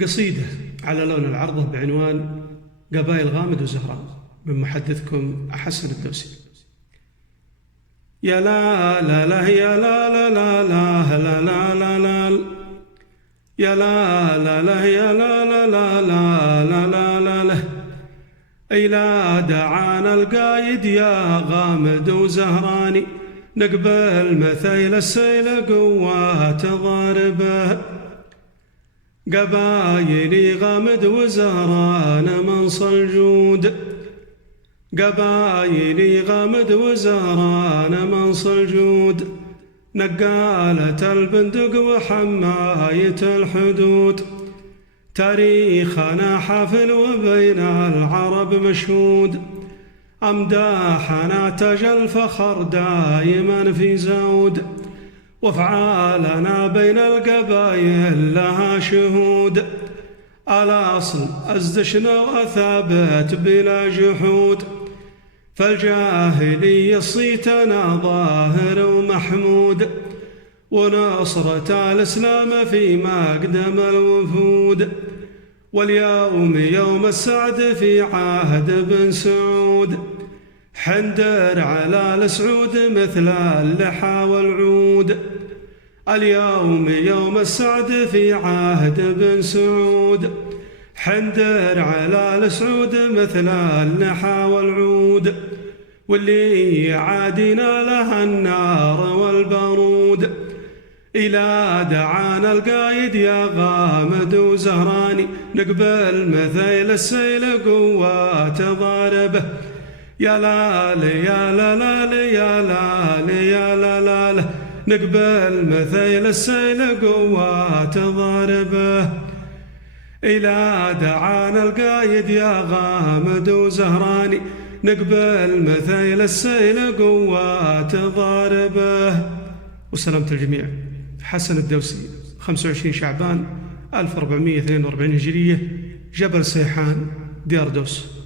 قصيدة على لون العرضة بعنوان قبائل غامد وزهران من محدثكم حسن الدوسي. يا لا لا لا يا لا لا لا لا لا لا لا لا يا لا لا لا يا لا لا لا لا لا لا لا أي لا دعانا القايد يا غامد وزهراني نقبل مثيل السيل قوات ضاربه قبايلي غامد وزهران من صلجود قبايلي غامد وزهران من صلجود نقالة البندق وحماية الحدود تاريخنا حافل وبين العرب مشهود أمداحنا تاج الفخر دائما في زود وافعالنا بين القبائل لها شهود الأصل أزدشنا وثابت بلا جحود فالجاهلية صيتنا ظاهر ومحمود ونصرة الإسلام في مقدم الوفود واليوم يوم السعد في عهد بن سعود حندر على السعود مثل اللحى والعود اليوم يوم السعد في عهد بن سعود حندر على السعود مثل اللحى والعود واللي يعادينا لها النار والبارود إلى دعانا القايد يا غامد وزهراني نقبل مثيل السيل قوات ضاربه يا لا يا لا لا يا لا يا لا لا نقبل مثيل السيل قوات ضاربه إلى دعانا القايد يا غامد وزهراني نقبل مثيل السيل قوات ضاربه. وسلامة الجميع. حسن الدوسي 25 شعبان 1442 هجرية، جبل سيحان، ديار دوس.